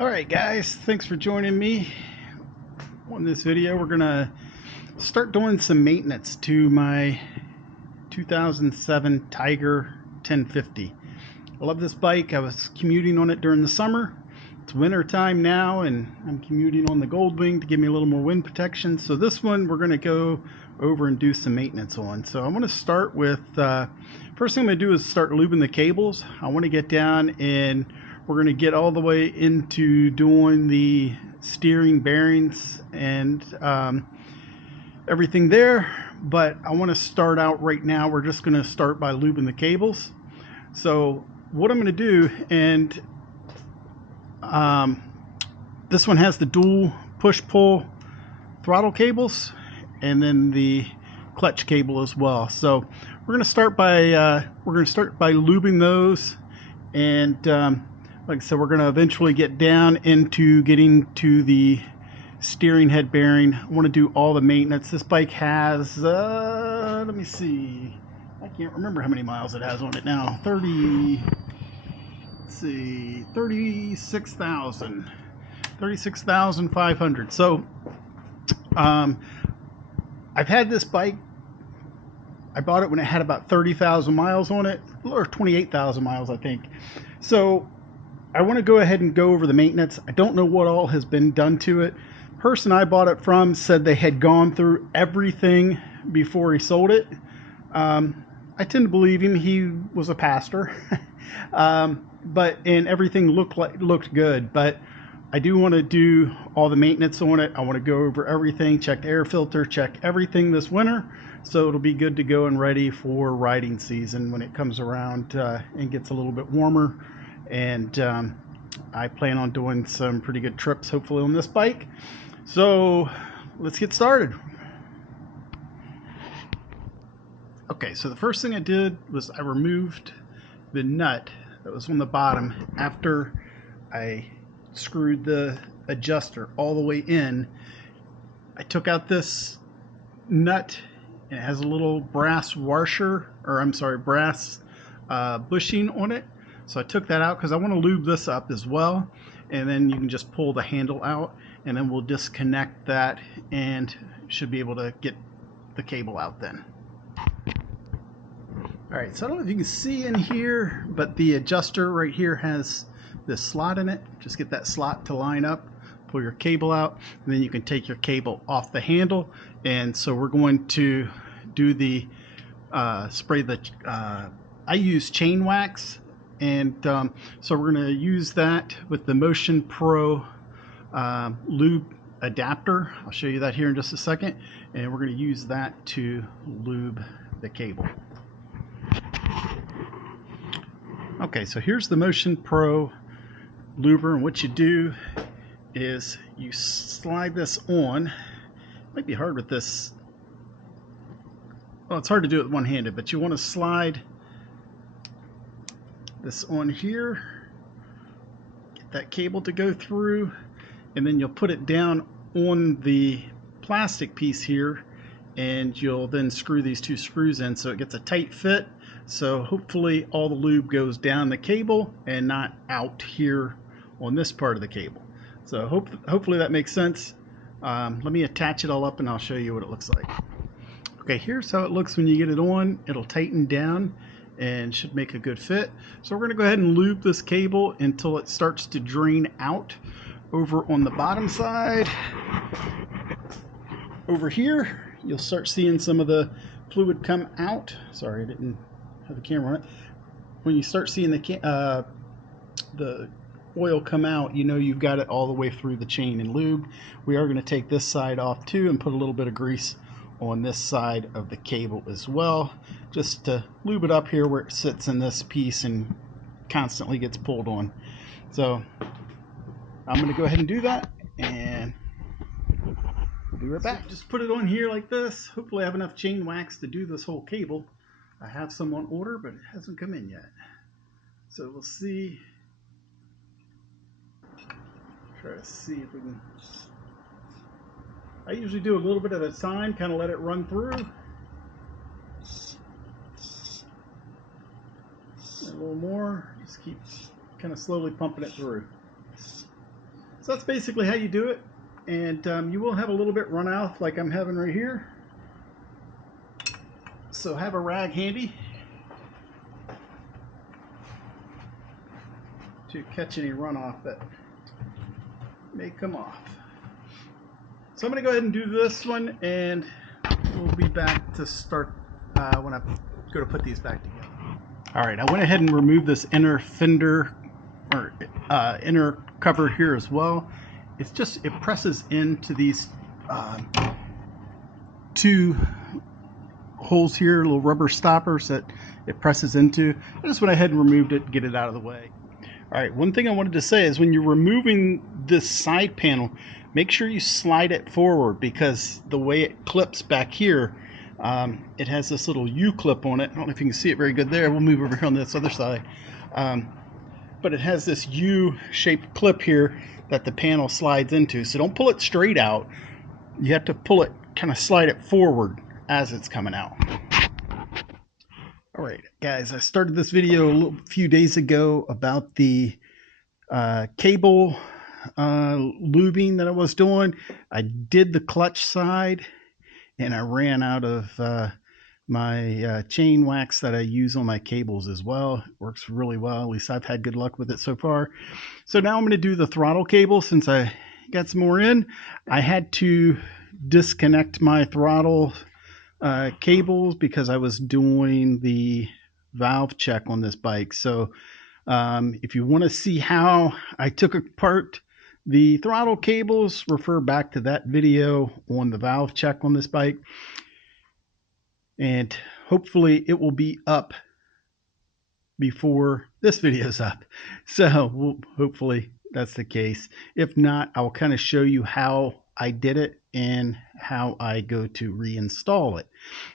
Alright guys, thanks for joining me on this video. We're gonna start doing some maintenance to my 2007 Tiger 1050. I love this bike. I was commuting on it during the summer. It's winter time now and I'm commuting on the Goldwing to give me a little more wind protection. So this one we're gonna go over and do some maintenance on. So I'm gonna start with, first thing I'm gonna do is start lubing the cables. I wanna get down and we're going to get all the way into doing the steering bearings and everything there, but I want to start out right now. We're just going to start by lubing the cables. So what I'm going to do, and this one has the dual push-pull throttle cables and then the clutch cable as well. So we're going to start by lubing those, and like I said, we're going to eventually get down into getting to the steering head bearing. I want to do all the maintenance. This bike has, let me see, I can't remember how many miles it has on it now. 36,500. So I've had this bike. I bought it when it had about 30,000 miles on it, or 28,000 miles, I think. So I want to go ahead and go over the maintenance. I don't know what all has been done to it. Person I bought it from said they had gone through everything before he sold it. I tend to believe him. He was a pastor, and everything looked good. But I do want to do all the maintenance on it. I want to go over everything, check the air filter, check everything this winter, so it'll be good to go and ready for riding season when it comes around and gets a little bit warmer. And I plan on doing some pretty good trips hopefully on this bike. So let's get started. Okay, so the first thing I did was I removed the nut that was on the bottom after I screwed the adjuster all the way in. I took out this nut, and it has a little brass washer, or I'm sorry, brass bushing on it. So I took that out because I want to lube this up as well, and then you can just pull the handle out, and then we'll disconnect that and should be able to get the cable out then. Alright, so I don't know if you can see in here, but the adjuster right here has this slot in it. Just get that slot to line up, pull your cable out, and then you can take your cable off the handle. And so we're going to do the spray the I use chain wax, and so we're going to use that with the Motion Pro lube adapter. I'll show you that here in just a second, and we're going to use that to lube the cable. Okay, so here's the Motion Pro luber, and what you do is you slide this on. It might be hard with this. Well, it's hard to do it one-handed, but you want to slide this on here, get that cable to go through, and then you'll put it down on the plastic piece here, and you'll then screw these two screws in so it gets a tight fit. So hopefully all the lube goes down the cable and not out here on this part of the cable. So hopefully that makes sense. Let me attach it all up and I'll show you what it looks like. Okay, here's how it looks when you get it on. It'll tighten down and should make a good fit. So we're going to go ahead and lube this cable until it starts to drain out. Over on the bottom side, over here, you'll start seeing some of the fluid come out. Sorry, I didn't have the camera on it. When you start seeing the oil come out, you know you've got it all the way through the chain and lube. We are going to take this side off too and put a little bit of grease on this side of the cable as well, just to lube it up here where it sits in this piece and constantly gets pulled on. So I'm going to go ahead and do that, and we'll be right back. So just put it on here like this. Hopefully I have enough chain wax to do this whole cable. I have some on order, but it hasn't come in yet. So we'll see. Try to see if we can. I usually do a little bit at a time, kind of let it run through. A little more. Just keep kind of slowly pumping it through. So that's basically how you do it. And you will have a little bit run out like I'm having right here. So have a rag handy to catch any runoff that may come off. So I'm going to go ahead and do this one, and we'll be back to start when I go to put these back together. All right, I went ahead and removed this inner fender or inner cover here as well. It's just, it presses into these two holes here, little rubber stoppers that it presses into. I just went ahead and removed it, get it out of the way. All right, one thing I wanted to say is when you're removing this side panel, make sure you slide it forward, because the way it clips back here, it has this little U-clip on it. I don't know if you can see it very good there. We'll move over here on this other side. But it has this U-shaped clip here that the panel slides into. So don't pull it straight out. You have to pull it, kind of slide it forward as it's coming out. All right, guys, I started this video a few days ago about the cable lubing that I was doing. I did the clutch side, and I ran out of my chain wax that I use on my cables as well. It works really well. At least I've had good luck with it so far. So now I'm going to do the throttle cable. Since I got some more in, I had to disconnect my throttle cables because I was doing the valve check on this bike. So if you want to see how I took apart the throttle cables, refer back to that video on the valve check on this bike. And hopefully it will be up before this video is up. So hopefully that's the case. If not, I'll kind of show you how I did it and how I go to reinstall it.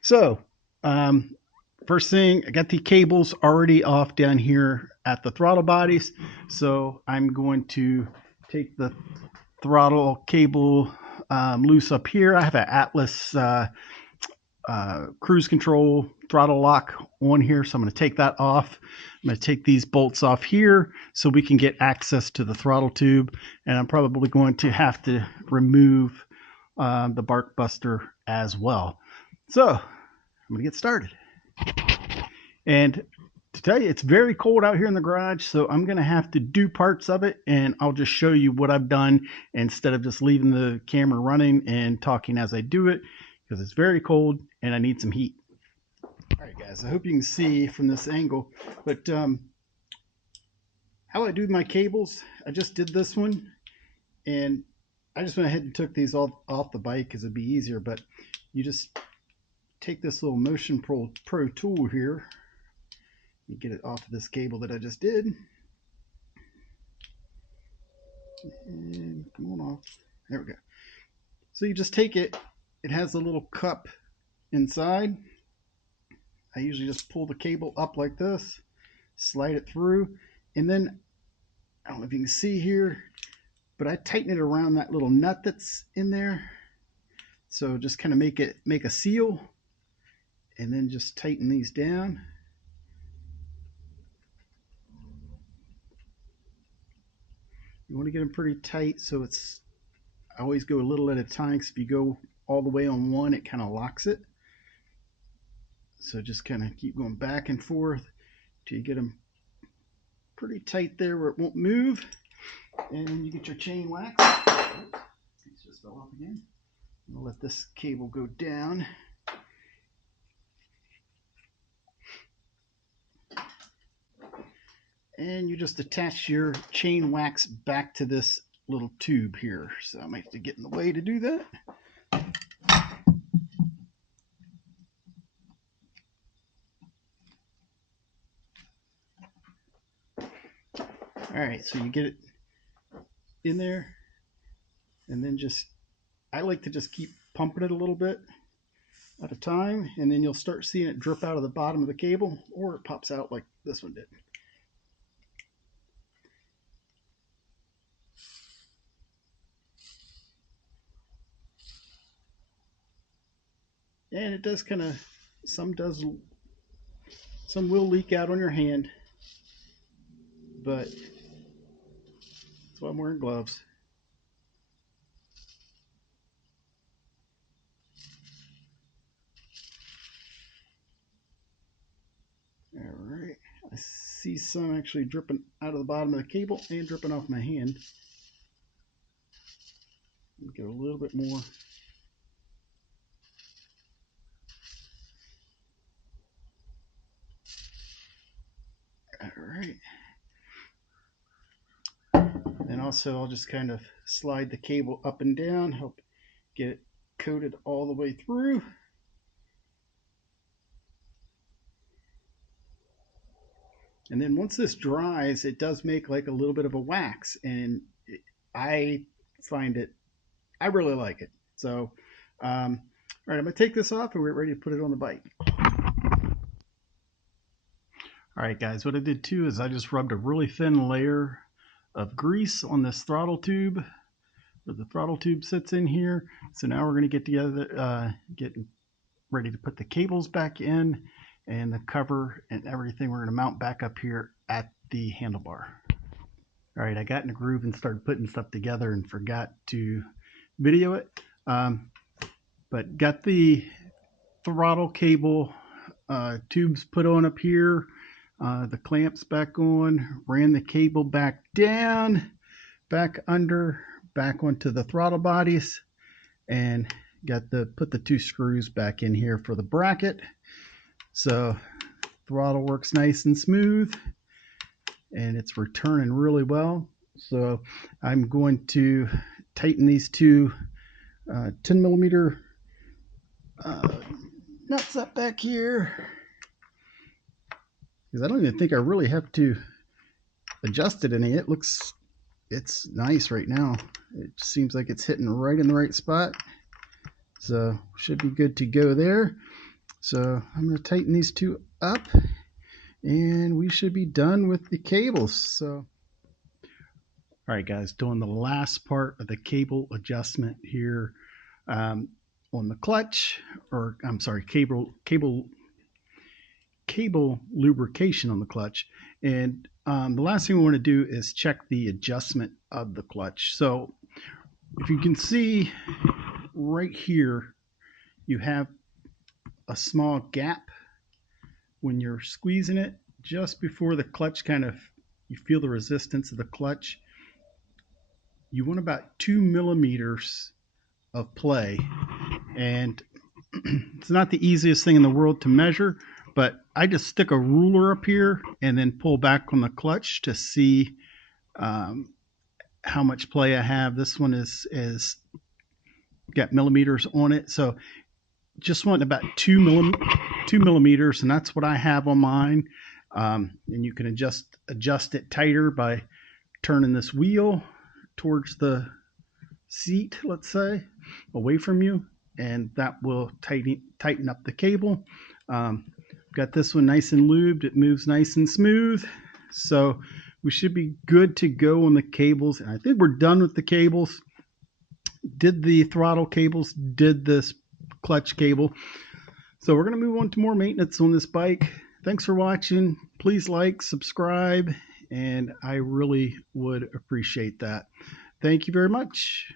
So first thing, I got the cables already off down here at the throttle bodies. So I'm going to take the throttle cable loose up here. I have an Atlas cruise control throttle lock on here, so I'm going to take that off. I'm going to take these bolts off here so we can get access to the throttle tube, and I'm probably going to have to remove the bark buster as well. So I'm going to get started. And to tell you, it's very cold out here in the garage, so I'm going to have to do parts of it, and I'll just show you what I've done instead of just leaving the camera running and talking as I do it, because it's very cold and I need some heat. All right, guys, I hope you can see from this angle, but how I do my cables, I just did this one, and I just went ahead and took these off the bike because it'd be easier, but you just take this little Motion Pro tool here, you get it off of this cable that I just did, and come on off, there we go. So you just take it, it has a little cup inside. I usually just pull the cable up like this, slide it through, and then, I don't know if you can see here, but I tighten it around that little nut that's in there. So just kind of make a seal, and then just tighten these down. You want to get them pretty tight, so I always go a little at a time, because if you go all the way on one, it kind of locks it. So just kind of keep going back and forth till you get them pretty tight there where it won't move. And then you get your chain wax. It just fell off again. I'll let this cable go down. And you just attach your chain wax back to this little tube here. So I might have to get in the way to do that. All right, so you get it in there, and then I like to just keep pumping it a little bit at a time, and then you'll start seeing it drip out of the bottom of the cable, or it pops out like this one did. And it does kind of, some will leak out on your hand, but that's why I'm wearing gloves. I see some actually dripping out of the bottom of the cable and dripping off my hand. Get a little bit more. All right. And also I'll just kind of slide the cable up and down, help get it coated all the way through. And then once this dries, it does make like a little bit of a wax, and I find it, I really like it. So, all right, I'm gonna take this off and we're ready to put it on the bike. All right, guys, what I did too is I just rubbed a really thin layer of grease on this throttle tube, where the throttle tube sits in here. So now we're gonna get together, get ready to put the cables back in and the cover and everything. We're going to mount back up here at the handlebar. All right, I got in a groove and started putting stuff together and forgot to video it. But got the throttle cable tubes put on up here, the clamps back on, ran the cable back down, back under, back onto the throttle bodies, and put the 2 screws back in here for the bracket. So throttle works nice and smooth, and it's returning really well. So I'm going to tighten these 2 10 millimeter nuts up back here, because I don't even think I really have to adjust it any. It's nice right now. It seems like it's hitting right in the right spot. So should be good to go there. So I'm going to tighten these 2 up and we should be done with the cables. So, all right, guys, doing the last part of the cable adjustment here on the clutch, or I'm sorry, cable lubrication on the clutch. And the last thing we want to do is check the adjustment of the clutch. So if you can see right here, you have a small gap when you're squeezing it just before the clutch you feel the resistance of the clutch. You want about 2 millimeters of play, and it's not the easiest thing in the world to measure, but I just stick a ruler up here and then pull back on the clutch to see how much play I have. This one is got millimeters on it, so just want about 2 millimeters, and that's what I have on mine. And you can adjust it tighter by turning this wheel towards the seat, let's say, away from you, and that will tighten up the cable. Got this one nice and lubed. It moves nice and smooth, so we should be good to go on the cables. And I think we're done with the cables. Did the throttle cables, did this clutch cable. So we're going to move on to more maintenance on this bike. Thanks for watching. Please like, subscribe, and I really would appreciate that. Thank you very much.